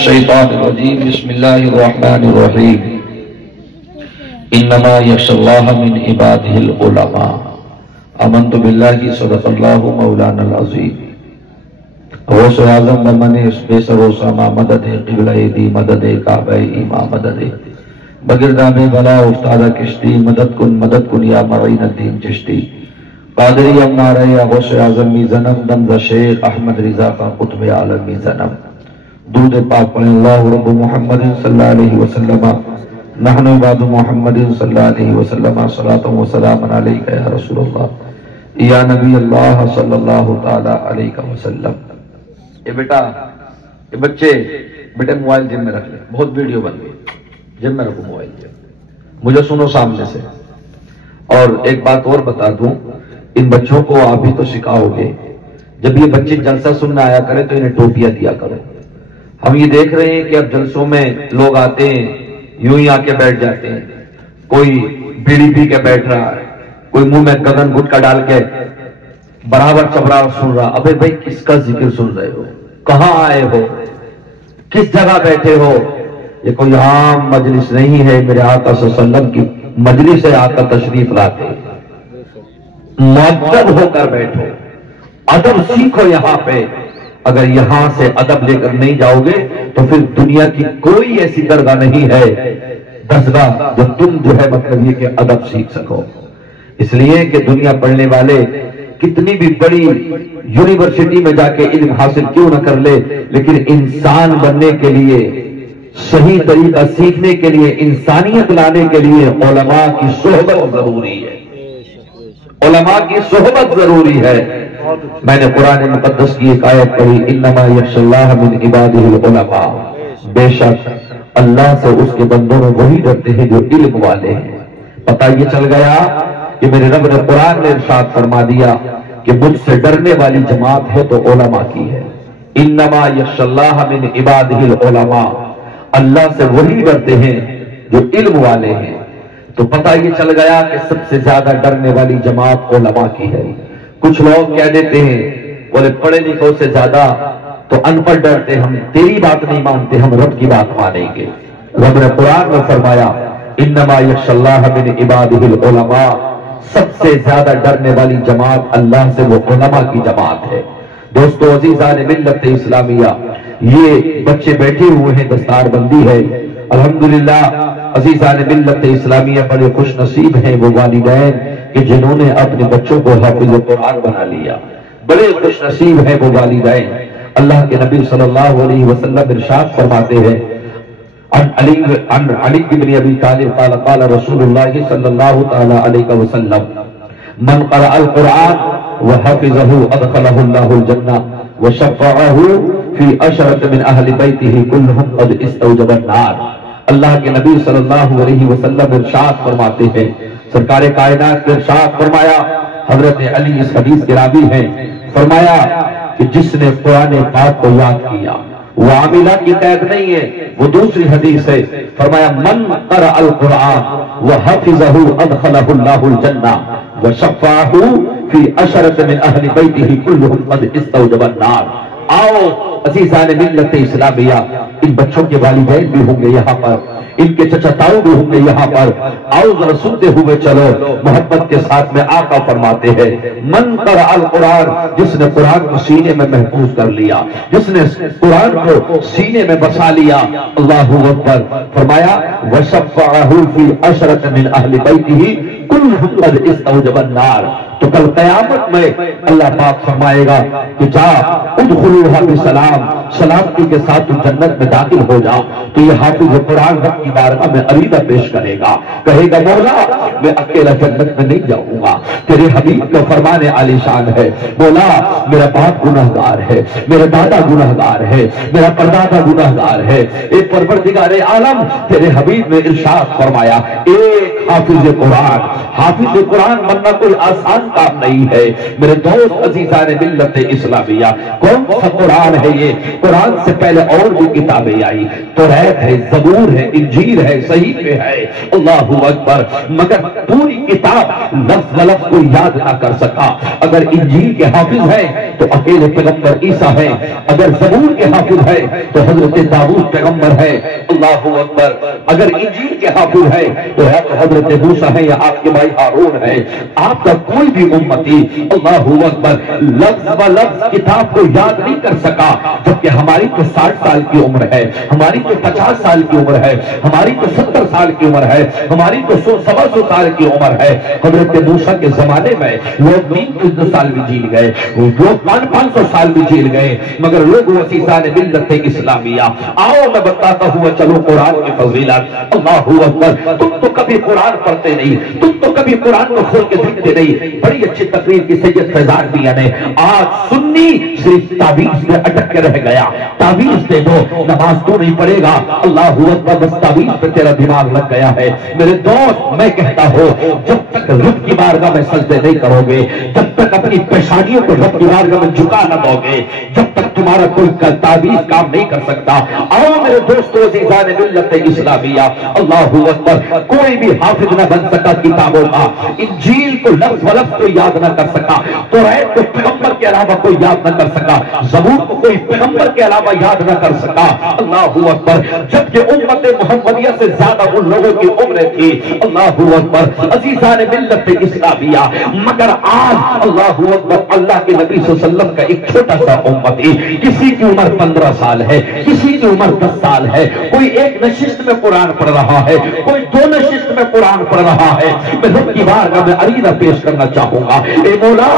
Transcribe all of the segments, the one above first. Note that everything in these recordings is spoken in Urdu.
الشیطان الرجیم بسم اللہ الرحمن الرحیم انما یخشی اللہ من عبادہ العلماء آمنت باللہ صدق اللہ مولانا العظیم غوث اعظم بمن بے سر و سما مدد قبلہ دی مدد کعبہ ایما مدد بگردہ میں بلا افتادہ کشتی مدد کن یا معین الدین چشتی قادری امارہ یا غوث اعظم می زنم دمزہ شیخ احمد رضا کا قطب عالم می زنم درود پاک پڑھیں اللہ رب محمد صلی اللہ علیہ وسلم نحن عباد محمد صلی اللہ علیہ وسلم صلاۃ و سلام علیک یا رسول اللہ یا نبی اللہ صلی اللہ تعالی علیہ وسلم۔ اے بیٹا اے بچے بیٹے موبائل جیب میں رکھ لیں، بہت ویڈیو بن گئی، جیب میں رکھو موبائل، مجھے سنو سامنے سے۔ اور ایک بات اور بتا دوں، ان بچوں کو آپ ہی تو سکھاؤ گے، جب یہ بچے جلسہ سننے آیا کریں تو انہیں ٹوپیاں دیا کرو۔ ہم یہ دیکھ رہے ہیں کہ اب جلسوں میں لوگ آتے ہیں یوں ہی آ کے بیٹھ جاتے ہیں، کوئی بیڑی پی کے بیٹھ رہا ہے، کوئی منہ میں گگن گٹکا ڈال کے برابر چبرا سن رہا۔ ابے بھائی کس کا ذکر سن رہے ہو؟ کہاں آئے ہو؟ کس جگہ بیٹھے ہو؟ یہ کوئی عام مجلس نہیں ہے، میرے آقا صلی اللہ علیہ وسلم کی مجلس سے آقا تشریف لاتے ہیں۔ مؤدب ہو کر بیٹھو، ادب سیکھو یہاں پہ۔ اگر یہاں سے ادب لے کر نہیں جاؤ گے تو پھر دنیا کی کوئی ایسی درگاہ نہیں ہے، دستگاہ جو تم جو ہے مطلب یہ کہ ادب سیکھ سکو۔ اس لیے کہ دنیا پڑھنے والے کتنی بھی بڑی یونیورسٹی میں جا کے علم حاصل کیوں نہ کر لے، لیکن انسان بننے کے لیے، صحیح طریقہ سیکھنے کے لیے، انسانیت لانے کے لیے علماء کی صحبت ضروری ہے، علماء کی صحبت ضروری ہے۔ میں نے قرآن مقدس کی ایک آیت پڑھی، انما یخشی اللہ من عبادہ العلماء، بے شک اللہ سے اس کے بندوں میں وہی ڈرتے ہیں جو علم والے ہیں۔ پتہ یہ چل گیا کہ میرے رب نے قرآن میں ارشاد فرما دیا کہ مجھ سے ڈرنے والی جماعت ہے تو علماء کی ہے۔ انما یخشی اللہ من عبادہ العلماء، اللہ سے وہی ڈرتے ہیں جو علم والے ہیں۔ تو پتہ یہ چل گیا کہ سب سے زیادہ ڈرنے والی جماعت علماء کی ہے۔ کچھ لوگ کہہ دیتے ہیں بولے پڑھے لکھوں سے زیادہ تو ان پڑھ ڈرتے، ہم تیری بات نہیں مانتے، ہم رب کی بات مانیں گے۔ رب نے قرآن میں فرمایا انما یخشی اللہ من عبادہ العلماء، سب سے زیادہ ڈرنے والی جماعت اللہ سے وہ علماء کی جماعت ہے۔ دوستو عزیزان ملت اسلامیہ، یہ بچے بیٹھے ہوئے ہیں، دستار بندی ہے، الحمدللہ۔ عزیزان ملت اسلامیہ بڑے خوش نصیب ہیں وہ والدین کہ جنہوں نے اپنے بچوں کو حافظ قرآن بنا لیا، بڑے خوش نصیب ہیں وہ والدین۔ اللہ کے نبی صلی اللہ علیہ وسلم ارشاد فرماتے ہیں عن علی بن ابی طالب قال قال رسول اللہ صلی اللہ تعالی علیہ وسلم من قرأ القرآن وحفظه ادخلہ اللہ الجنہ وشفعہ فی عشرۃ من اہل بیتہ کلہم قد استوجب النار۔ اللہ کے نبی صلی اللہ علیہ وسلم ارشاد فرماتے ہیں، سرکار کائنات نے ارشاد فرمایا، حضرت علی اس حدیث کے راوی ہیں، فرمایا کہ جس نے قرآن پاک کو یاد کیا، وہ عاملہ کی قید نہیں ہے، وہ دوسری حدیث ہے، فرمایا من قرأ القرآن وحفظہ ادخلہ اللہ الجنہ وشفعہ فی عشرۃ من اہل بیتہ کلہم قد استوجب النار۔ آؤ عزیزان ملت اسلامیہ، ان بچوں کے والدین بھی ہوں گے یہاں پر، ان کے چچا تاؤ بھی ہوں گے یہاں پر، آؤ ذرا سنتے ہوئے چلو۔ محبت کے ساتھ میں آقا فرماتے ہیں من قرأ القرآن، جس نے قرآن کو سینے میں محفوظ کر لیا، جس نے قرآن کو سینے میں بسا لیا، اللہ اکبر، فرمایا وشفعہ فی عشرۃ من اہل بیتہ کلہم قد استوجب النار۔ تو کل قیامت میں اللہ پاک فرمائے گا کہ جا ادخلوها بسلام، سلامتی کے ساتھ تو جنت میں داخل ہو جاؤ۔ تو یہ حافظ قرآن رب کی بارگاہ میں عریضہ پیش کرے گا، کہے گا مولا میں اکیلا جنت میں نہیں جاؤں گا، تیرے حبیب کا فرمان عالی شان ہے، مولا میرا باپ گناہگار ہے، میرا دادا گناہگار ہے، میرا پردادا گناہگار ہے، اے پروردگار عالم تیرے حبیب نے ارشاد فرمایا ایک حافظ قرآن حافظ قرآن بننا کوئی آسان کام نہیں ہے میرے دوست عزیزان ملت اسلامیہ. کون سا قرآن ہے یہ؟ قرآن سے پہلے اور بھی کتابیں آئی، توریت ہے، زبور ہے، انجیل ہے، صحیفے ہے، اللہ اکبر. مگر پوری کتاب لفظ لفظ کو یاد نہ کر سکا. اگر انجیل کے حافظ ہیں تو اکیلے پیغمبر عیسیٰ ہے، اگر زبور کے حافظ ہے تو حضرت داؤد پیغمبر ہے، اللہ اکبر. اگر انجیل کے حافظ ہے تو حضرت موسیٰ ہے یا آپ کے بھائی ہارون ہے. آپ کا کوئی بھی امتی اللہ اکبر لفظ و لفظ کتاب کو یاد نہیں کر سکا. جبکہ ہماری تو 60 سال کی عمر ہے، ہماری تو 50 سال کی عمر ہے، ہماری تو 70 سال کی عمر ہے، ہماری تو 100-125 سال کی عمر ہے. حضرت موسیٰ کے زمانے میں لوگ 300 سال بھی جیل گئے، لوگ 500 سال بھی جیل گئے، مگر لوگ وسیسان ملت اسلامیہ. آؤ میں بتاتا ہوا چلو قرآن کی فضیلت. اللہ اکبر. تم تو کبھی قرآن پڑھتے نہیں، تم تو کبھی قرآن کو کھول کے دیکھتے نہیں. بڑی اچھی تقریر کی سید فیضان دیا نے. آج سنی صرف تعویذ میں اٹک کے رہ گیا. تعویذ دے دو، نماز تو نہیں پڑھے گا. اللہ اکبر. بس تعویذ پہ تیرا دماغ لگ گیا ہے. میرے دوست میں کہتا ہوں جب تک رب کی بارگاہ میں سجدے نہیں کرو گے، جب تک اپنی پیشانیوں کو رب کی بارگاہ میں جھکا نہ دو گے، جب تک تمہارا کوئی تعویذ کام نہیں کر سکتا. آؤ میرے دوستو عزیزان ملت اسلامیہ، اللہ اکبر. کوئی بھی حافظ نہ بن سکا کتابوں کا. انجیل کو لفظ و لفظ کوئی یاد نہ کر سکا، توریت کو پیغمبر کے علاوہ کوئی یاد نہ کر سکا، زبور کو کوئی پیغمبر کے علاوہ یاد نہ کر سکا. اللہ اکبر. جبکہ امت محمدیہ سے زیادہ ان لوگوں کی عمریں تھی. اللہ اکبر. عزیزان ملت اسلامیہ. مگر آج اللہ اکبر اللہ کے نبی صلی اللہ علیہ وسلم کا ایک چھوٹا سا امتی، کسی کی عمر 15 سال ہے، کسی کی عمر 10 سال ہے، کوئی ایک نشست میں قرآن پڑھ رہا ہے، کوئی 2 نشست میں قرآن پڑھ رہا ہے. میں رب کی بارگاہ میں عریضہ پیش کرنا چاہوں گا. اے مولا،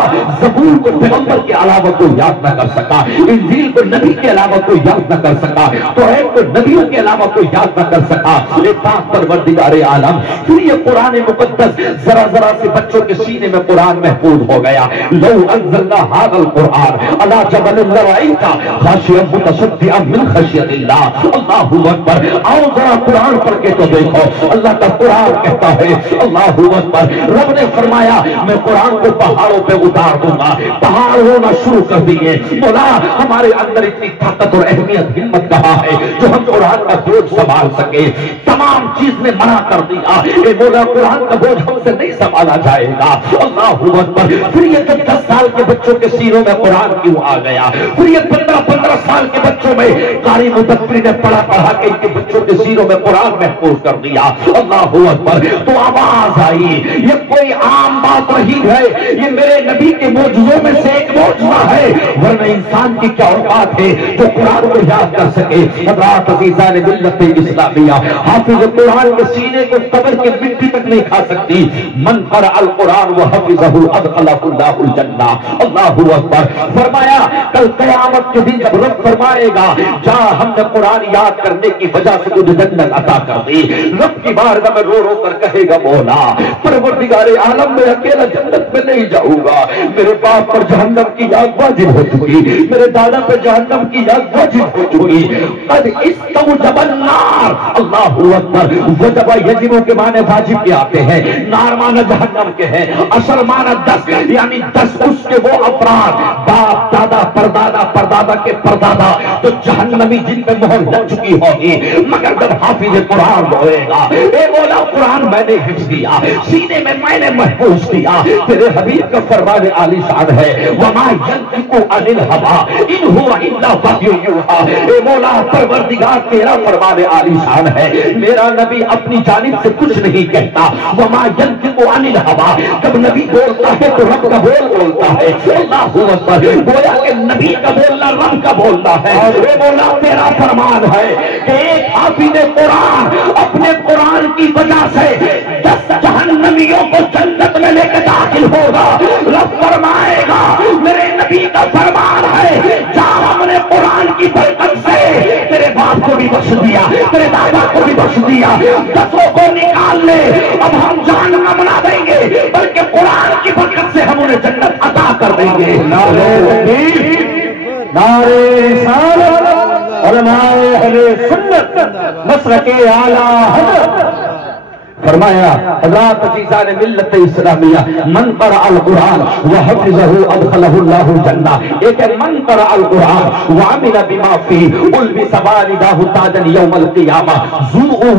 زبور کو پیغمبر کے علاوہ کوئی یاد نہ کر سکا، انجیل کو نبی کے علاوہ کوئی یاد نہ کر سکا، توریت کو نبیوں کے علاوہ کوئی یاد نہ کر سکا. اے پاک پروردگار عالم، پھر یہ قرآن مقدس ذرا ذرا سے بچوں کے سینے میں قرآن محفوظ ہو گیا. لو انزلنا هذا القرآن على جبل لرأيت خاشعا متصدعا من خشیت اللہ. اللہ اکبر. آؤ ذرا قرآن پڑھ کے تو دیکھو. اللہ کا قرآن کہتا ہے اللہ اکبر. رب نے فرمایا میں قرآن کو پہاڑوں پہ اتار دوں گا. پہاڑ ہونا شروع کر دیے. مولا ہمارے اندر اتنی طاقت اور اہمیت ہمت کہاں ہے جو ہم قرآن کا بوجھ سنبھال سکے. تمام چیز نے منع کر دیا. اے مولا قرآن کا بوجھ ہم سے نہیں سنبھالا جائے گا. اللہ اکبر. پھر یہ 10 سال کے بچوں کے سینوں میں قرآن کیوں آ گیا؟ پھر یہ 15 سال کے بچوں میں قاری مدثر نے پڑھا کے ان کے بچوں کے سینوں میں قرآن محفوظ کر دیا. اللہ اکبر. تو آواز آئی. یہ کوئی عام بات نہیں ہے، یہ میرے نبی کے معجزوں میں سے ایک معجزہ ہے. ورنہ انسان کی کیا اوقات ہے جو قرآن کو یاد کر سکے. حضرات عزیزان ملت اسلامیہ، حافظ قرآن کے سینے کو قبر کے مٹی تک نہیں کھا سکتی. من قرأ القرآن وحفظہ ادخلہ اللہ الجنہ. اللہ اکبر. فرمایا کل قیامت کے دن جب رب فرمائے گا جا ہم نے قرآن یاد کرنے کی وجہ سے تجھے جنت عطا کر دی. رب کی بارگاہ میں رو رو کر کہے گا مولا پروردگار عالم میں اکیلا جنت میں نہیں جاؤں گا. میرے باپ پر جہنم کی یاد واجب ہو چکی، میرے دادا پر جہنم کی یاد واجب ہو چکی. قد استوجب النار. اللہ اکبر. وجب یجب کے معنی واجب کے آتے ہیں، نار معنی جہنم کے ہیں، اثر معنی 10 یعنی 10 اس کے وہ افراد باپ دادا پردادا پردادا کے پردادا تو جہنمی جن پہ مہر لگ چکی ہوگی. مگر جب حافظ قرآن ہوئے گا اے مولا قرآن میں نے حفظ کیا، سینے میں نے محفوظ کیا. تیرے حبیب کا فرمان عالی شان ہے وما ينطق عن الهوى ان هو الا وحی یوحی. اے مولا پروردگار تیرا فرمان عالی شان ہے، میرا نبی اپنی جانب سے کچھ نہیں کہتا. وما ينطق عن الهوى. جب نبی بولتا ہے تو رب کا بول بولتا ہے. اللہ اکبر. گویا کہ نبی کا بولنا رب کا بولنا ہے. اے مولا تیرا فرمان ہے کہ ایک حافظ قرآن اپنے قرآن کی وجہ سے 10 جہنمیوں کو جنت میں لے کے داخل ہوگا. رب فرمائے گا میرے نبی کا فرمان ہے جا ہم نے قرآن کی برکت سے تیرے باپ کو بھی بخش دیا، تیرے دادا کو بھی بخش دیا، 10 کو نکال لے. اب ہم جہنم نہ بنا دیں گے بلکہ قرآن کی برکت سے ہم انہیں جنت عطا کر دیں گے. نعرہ تکبیر، نعرہ رسالت، علماء اہل سنت، مسلک اعلیٰ حضرت فرمایا حضرات عزیزان ملت اسلامیہ من قرأ القرآن وحفظہ ادخلہ اللہ الجنہ، ایک ہے من قرأ القرآن وعمل بما فیہ البس والداہ تاجا یوم القیامہ ذوقہ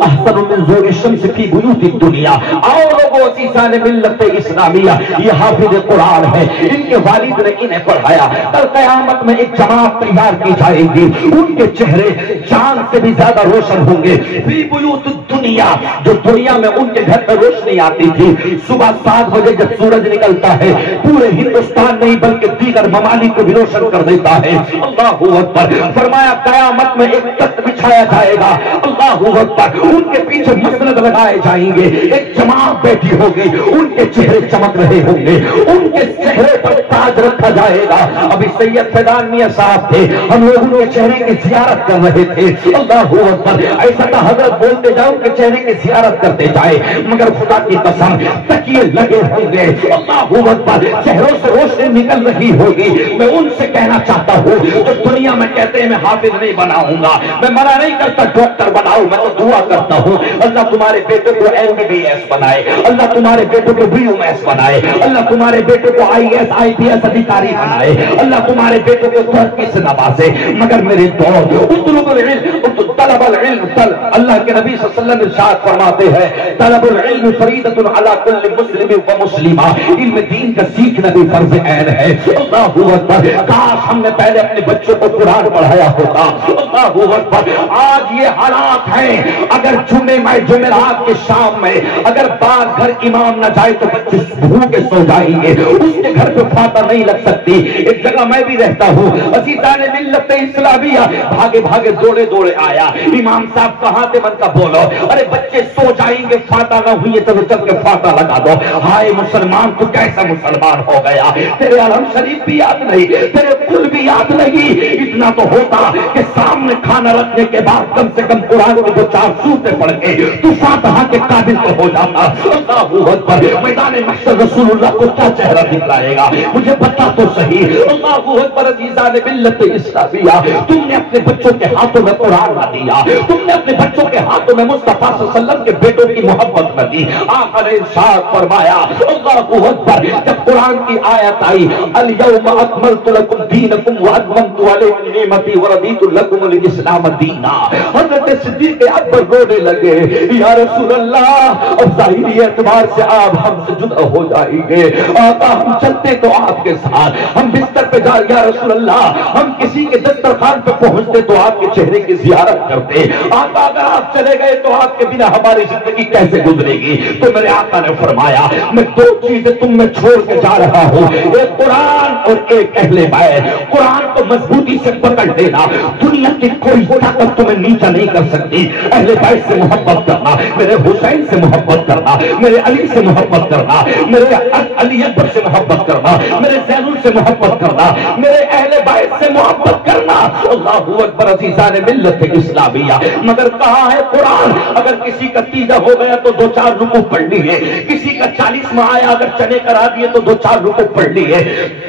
احسن من ذوق الشمس فی بیوت الدنیا۔ اور لوگوں عزیزان ملت اسلامیہ یہ حافظ قرآن ہے، ان کے والد نے انہیں پڑھایا، کل قیامت میں ایک جماعت تیار کی جائے گی، ان کے چہرے چاند سے بھی زیادہ روشن ہوں گے فی بیوت الدنیا، جو دنیا میں ان کے گھر میں روشنی آتی تھی صبح 7 بجے جب سورج نکلتا ہے پورے ہندوستان نہیں بلکہ دیگر ممالک کو بھی روشن کر دیتا ہے۔ اللہ اکبر۔ فرمایا قیامت میں ایک تخت بچھایا جائے گا، اللہ اکبر، ان کے پیچھے مسند لگائے جائیں گے، ایک جماعت بیٹھی ہوگی، ان کے چہرے چمک رہے ہوں گے، ان کے چہرے پر تاج رکھا جائے گا۔ ابھی سید فیضان میاں صاحب تھے، ہم لوگ ان کے چہرے کی زیارت کر رہے تھے، اللہ اکبر، ایسا تھا حضرت بولتے جاؤ کہ چہرے کی زیارت کرتے جائے، مگر خدا کی قسم تکیے لگے ہوں گے، اللہ اکبر، چہروں سے روشنی نکل رہی ہوگی۔ میں ان سے کہنا چاہتا ہوں جو دنیا میں کہتے ہیں میں حافظ نہیں بناؤں گا، میں منع نہیں کرتا ڈاکٹر بناؤ، میں تو دعا کرتا ہوں اللہ تمہارے بیٹے کو MBBS بنائے، اللہ تمہارے بیٹے کو BUMS بنائے، اللہ تمہارے بیٹے کو IAS IPS ادھیکاری بنائے، اللہ تمہارے بیٹے کو ترقی سے نوازے۔ مگر میرے دور اطلب العلم طلب العلم اللہ کے نبی صلی اللہ علیہ وسلم ارشاد فرماتے ہیں طلب العلم فریضۃ علی کل مسلم و مسلمہ، علم دین کا سیکھنا بھی فرض عین ہے۔ اللہ اکبر، کاش ہم نے پہلے اپنے بچوں کو قرآن پڑھایا ہوتا۔ اللہ اکبر، آج یہ حالات ہیں، اگر جمعرات کے شام میں اگر بعض گھر امام نہ جائے تو بچے بھوکے سو جائیں گے، اس کے گھر پہ فاتحہ نہیں لگ سکتی۔ ایک جگہ میں بھی رہتا ہوں، عزیزان ملت اسلامیہ، بھاگے بھاگے دوڑے دوڑے آیا، امام صاحب کہاں تھے؟ من کا بولو، ارے بچے سو جائیں گے، فاتحہ نہ ہوئی ہے تو چل کے فاتحہ لگا دو۔ ہائے مسلمان، تو کیسا مسلمان ہو گیا؟ تیرے علم شریف بھی یاد نہیں، تیرے قل بھی یاد نہیں۔ اتنا تو ہوتا کہ سامنے کھانا رکھنے کے بعد کم سے کم قرآن کے 2-4 سورتیں پڑھ کے تو فاتحہ کے قابل تو ہو جاتا۔ اللہ اکبر، میدان محشر رسول اللہ کو کیا چہرہ دکھلائے گا مجھے بتا تو صحیح۔ اللہ اکبر، عزیزان ملت اسلامیہ، تم نے اپنے بچوں کے ہاتھوں میں قرآن نہ دیا، تم نے اپنے بچوں کے ہاتھوں میں مصطفیٰ صلی اللہ علیہ وسلم کے بیٹوں کی محبت نہ دی۔ آقا نے ارشاد فرمایا، اللہ اکبر، جب قرآن کی آیت آئی الیوم اکملت لکم دینکم واتممت علیکم نعمتی ورضیت لکم الاسلام دینا، حضرت صدیق اکبر رونے لگے، یا رسول اللہ اب ظاہری اعتبار سے آپ ہم سے جدا ہو جائیں گے، آقا ہم چلتے تو آپ کے ساتھ، ہم بستر پہ جا، یا رسول اللہ ہم کسی کے دسترخوان پہ پہنچتے تو آپ کے چہرے کی زیارت کرتے، آقا اگر آپ چلے گئے تو آپ کے بنا ہماری زندگی کیسے گزرے گی؟ تو میرے آقا نے فرمایا میں 2 چیزیں تم میں چھوڑ کے جا رہا ہوں، ایک قرآن اور ایک اہل بیت۔ قرآن کو مضبوطی سے پکڑ لینا، دنیا کی کوئی طاقت تمہیں نیچا نہیں کر سکتی۔ اہل بیت سے محبت کرنا، میرے حسین سے محبت کرنا، میرے علی سے محبت کرنا، میرے علی اکبر سے محبت کرنا، میرے زینل سے محبت کرنا، میرے اہل بیت سے محبت کرنا۔ اللہ اکبر، عزیزان ملت اسلامیہ، مگر کہاں ہے قرآن؟ اگر کسی کا تیجا ہو گیا تو 2-4 رکوع پڑھ لیے، کسی کا 40 میں آیا اگر چنے کرا دیے تو 2-4 رکوع پڑھ لیے،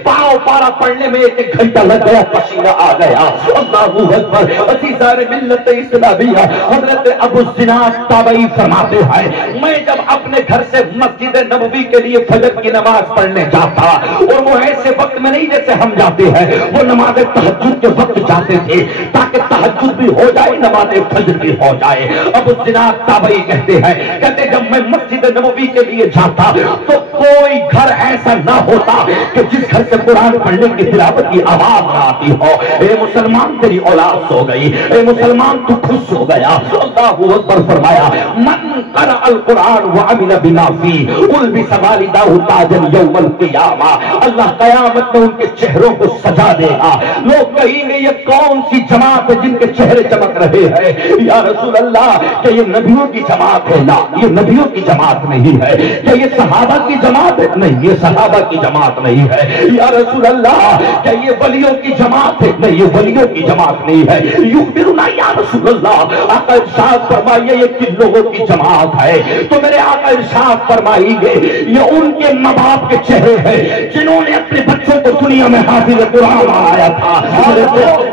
پاؤ پارا پڑھنے میں 1 گھنٹہ لگ گیا، پسینہ آ گیا۔ اللہ اکبر، عزیزان ملت اسلامیہ، حضرت ابو الزناد تابعی فرماتے ہیں میں جب اپنے گھر سے مسجد نبوی کے لیے فجر کی نماز پڑھنے جاتا، اور وہ ایسے وقت میں نہیں جیسے ہم جاتے ہیں، وہ نماز تہجد کے وقت جاتے تھے تاکہ تہجد بھی ہو جائے، نماز فجر بھی ہو جائے۔ ابو الزناد تابعی کہتے ہیں، کہتے جب میں مسجد نبوی کے لیے جاتا تو کوئی گھر ایسا نہ ہوتا کہ جس گھر سے قرآن پڑھنے کی تلاوت کی آواز نہ آتی ہو۔ اے مسلمان تیری اولاد سو گئی، اے مسلمان تو خوش ہو گیا۔ اللہ اکبر، فرمایا من قرأ القرآن وعمل بما فیہ البس والداہ تاجا یوم القیامہ، اللہ قیامت میں ان کے چہروں کو سجا دے گا۔ لوگ کہیں گے یہ کون سی جماعت ہے جن کے چہرے چمک رہے ہیں؟ یا رسول اللہ کہ یہ نبیوں کی جماعت ہے؟ لا، یہ نبیوں کی جماعت نہیں ہے۔ کہ یہ صحابہ کی جماعت ہے؟ نہیں، یہ صحابہ کی جماعت نہیں ہے۔ یا رسول اللہ کہ یہ ولیوں کی جماعت ہے؟ نہیں، یہ ولیوں کی جماعت نہیں ہے۔ یخبرنا یا رسول رسول اللہ، آقا ارشاد فرمائیے یہ کن لوگوں کی جماعت ہے؟ تو میرے آقا ارشاد فرمائیے یہ ان کے ماں باپ کے چہرے ہیں جنہوں نے اپنے بچوں کو دنیا میں حافظ قرآن آیا تھا۔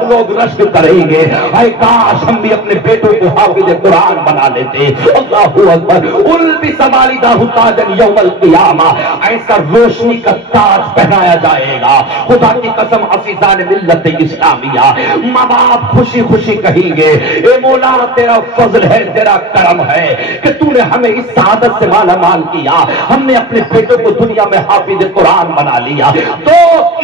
لوگ رشک کریں گے اے کاش ہم بھی اپنے بیٹوں کو حافظ قرآن بنا لیتے۔ اللہ اکبر۔ البس والدہ تاجا یوم القیامہ، ایسا روشنی کا تاج پہنایا جائے گا۔ خدا کی قسم عزیزان ملت اسلامیہ، ماں باپ خوشی خوشی کہیں گے اے مولا تیرا فضل ہے، تیرا کرم ہے کہ تو نے ہمیں اس سعادت سے مالا مال کیا، ہم نے اپنے بیٹوں کو دنیا میں حافظ قرآن بنا لیا۔ تو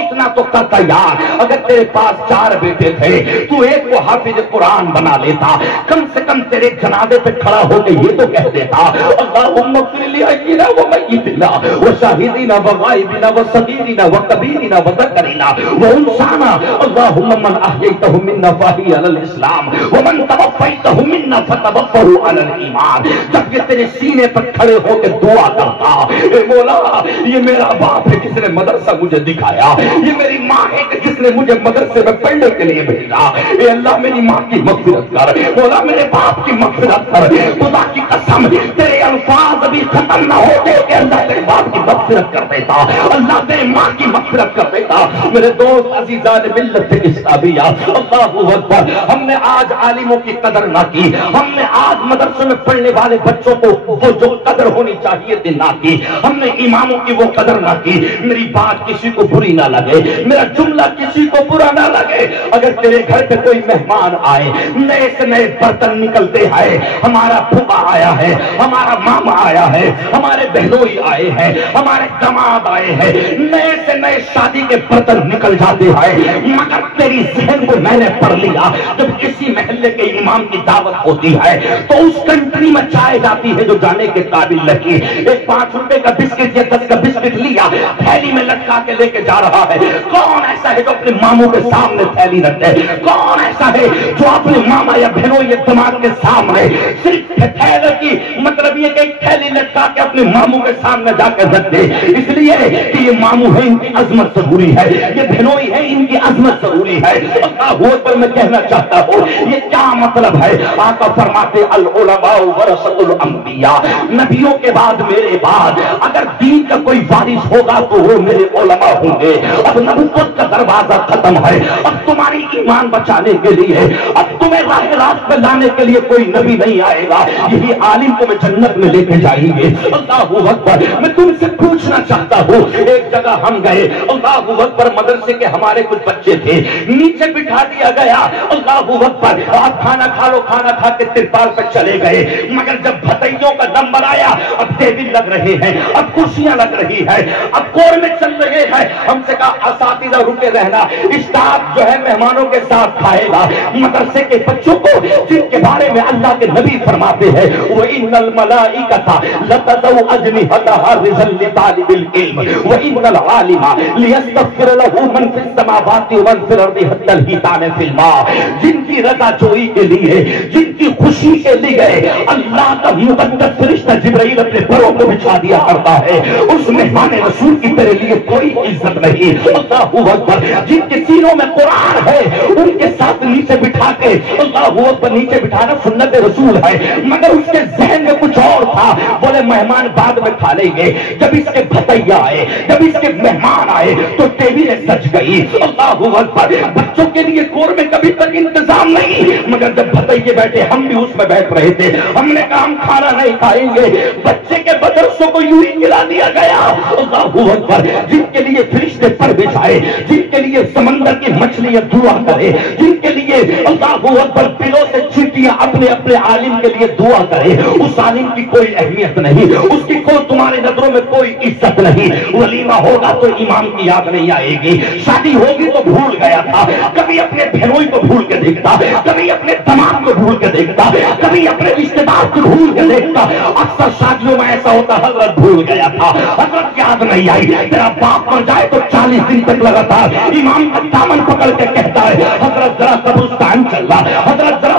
اتنا تو کرتا یار، اگر تیرے پاس 4 بیٹے تھے تو ایک کو حافظ قرآن بنا لیتا، کم سے کم تیرے جنازے پہ کھڑا ہو کے یہ تو کہہ دیتا اللہم اغفر لحینا ومیتنا وشاہدینا وغائبنا وصغیرنا وکبیرنا وذکرنا وانثانا، اللہم من احییتہ منا فہی علی الاسلام ومن توفیتہ منا فتوفہ علی الایمان۔ جب یہ تیرے سینے پر کھڑے ہو کے دعا کرتا، اے مولا یہ میرا باپ ہے جس نے مدرسہ مجھے دکھایا، یہ میری ماں ہے کہ جس نے مجھے مدرسے میں پڑھنے کے لیے بھیجا، اے اللہ میری ماں کی مغفرت کر، مولا میرے باپ کی مغفرت کر۔ خدا کی قسم تیرے الفاظ ابھی ختم نہ ہوتے کہ اللہ تیرے باپ کی مغفرت کر دیتا، اللہ تیرے ماں کی مغفرت کر دیتا۔ میرے دوست عزیزان ملت اسلامیہ، اللہ اکبر، ہم نے آج عالموں کی قدر نہ کی، ہم نے آج مدرسے میں پڑھنے والے بچوں کو وہ جو قدر ہونی چاہیے تھی نہ کی، ہم نے اماموں کی وہ قدر نہ کی۔ میری بات کسی کو بری نہ لگے، میرا جملہ کسی کو برا نہ لگے، اگر تیرے گھر پہ کوئی مہمان آئے، نئے سے نئے برتن نکلتے ہیں، ہمارا پھوپھا آیا ہے، ہمارا ماما آیا ہے، ہمارے بہنوئی آئے ہیں، ہمارے داماد آئے ہیں، نئے سے نئے شادی کے برتن نکل جاتے ہیں، مگر تیری ذہن کو میں نے پڑھ لیا، جب کسی محلے کے امام کی دعوت ہوتی ہے تو اس کنٹری میں چائے جاتی ہے جو جانے کے قابل نہیں، ایک 5 روپے کا بسکٹ یا 10 کا بسکٹ لیا، تھیلی میں لٹکا کے لے کے جا رہا ہے۔ کون ایسا ہے جو اپنے ماموں کے سامنے تھیلی رکھے؟ کون ایسا ہے جو اپنے ماما یا بہنوں یا دماغ کے سامنے صرف تھیلی کی مطلب یہ کہ ایک تھیلی لٹکا کے اپنے ماموں کے سامنے جا کے رکھ دے؟ اس لیے کہ یہ ماموں ہے، ان کی عظمت ضروری ہے، یہ بہنوئی ہے، ان کی عظمت ضروری ہے۔ اللہ اکبر، میں کہنا چاہتا ہوں یہ کیا مطلب ہے؟ آقا فرماتے العلماء ورثۃ الانبیاء، نبیوں کے بعد میرے بعد اگر دین کا کوئی وارث ہوگا تو وہ میرے علماء ہوں گے۔ اب نبوت کا دروازہ ختم ہے، اب تمہاری ایمان بچانے کے لیے، اب تمہیں راہ راست پہ لانے کے لیے کوئی نبی نہیں آئے گا، یہی عالم تمہیں جنت میں لے کے جائیں گے۔ اللہ اکبر، میں تم سے پوچھنا چاہتا ہوں، ایک جگہ ہم گئے، اللہ اکبر، مدرسے کے ہمارے کچھ بچے تھے، نیچے بٹھا دیا گیا، اللہ اکبر، آپ کھانا کھا لو، کھانا کھا کے ترپال پہ چلے گئے، مگر جب بھتیوں کا نمبر آیا، اب ٹیبل لگ رہے ہیں، اب کرسیاں لگ رہی ہیں، اب کور میں چل رہے ہیں، ہم سے کہا اساتذہ رکے رہنا، اسٹاف جو ہے مہمانوں کے ساتھ کھائے گا۔ مدرسے کے بچوں کو جن کے بارے میں اللہ کے نبی فرماتے ہیں وَإِنَّ الْمَلَائِكَةَ لَتَضَعُ أَجْنِحَتَهَا رِزْقًا لِطَالِبِ الْعِلْمِ وَإِنَّ الْعَالِمَ لِيَسْتَغْفِرَ لَهُ مَنْ فِي السَّمَاوَاتِ وَمَنْ فِي الْأَرْضِ حَتَّى الْحِيتَانِ فِي الْمَاءِ، جن کی رضا جوئی کے لیے، جن کی خوشی کے لیے اللہ کا مقدس فرشتہ جبرائیل اپنے پروں کو بچھا دیا کرتا ہے، اس مہمان رسول کی تیرے لیے کوئی عزت نہیں۔ اللہ اکبر، جن کے سینوں میں قرآن ہے ان کے ساتھ نیچے بٹھا کے، اللہ اکبر، نیچے بٹھانا سنت رسول ہے، مگر اس کے ذہن میں کچھ اور تھا، بولے مہمان بعد میں کھا لیں گے، جب اس کے بھتیا آئے، جب اس کے مہمان آئے تو ٹیبلیں سج گئی۔ اللہ اکبر، بچوں کے لیے کور میں کبھی تک انتظام نہیں، مگر جب بھتیے بیٹھے ہم بھی اس میں بیٹھ رہے تھے، ہم نے کہا ہم کھانا نہیں کھائیں گے، بچے کے مدرسوں کو یوں ہی کھلا دیا گیا۔ اللہ اکبر، جن کے لیے فرشتے پر بچھائے، جن کے لیے سمندر کی مچھلیاں دعا کرے، جن کے لیے اللہ اکبر بلوں سے چیٹیاں اپنے اپنے عالم کے لیے دعا کرے، اس عالم کی کوئی اہمیت نہیں، اس کی کوئی تمہاری نظروں میں کوئی عزت نہیں۔ ولیمہ ہوگا تو امام کی یاد نہیں آئے گی، شادی ہوگی تو بھول گیا تھا، کبھی اپنے بہنوئی کو بھول کے دیکھتا، کبھی اپنے دماغ کو بھول کے دیکھتا، کبھی اپنے رشتے دار کو بھول کے دیکھتا۔ اکثر شادیوں میں ایسا ہوتا حضرت بھول گیا تھا، حضرت یاد نہیں آئی، تیرا باپ مر جائے تو 40 دن تک لگاتار امام کا دامن پکڑ کے کہتا ہے حضرت ذرا قبرستان چل رہا، حضرت ذرا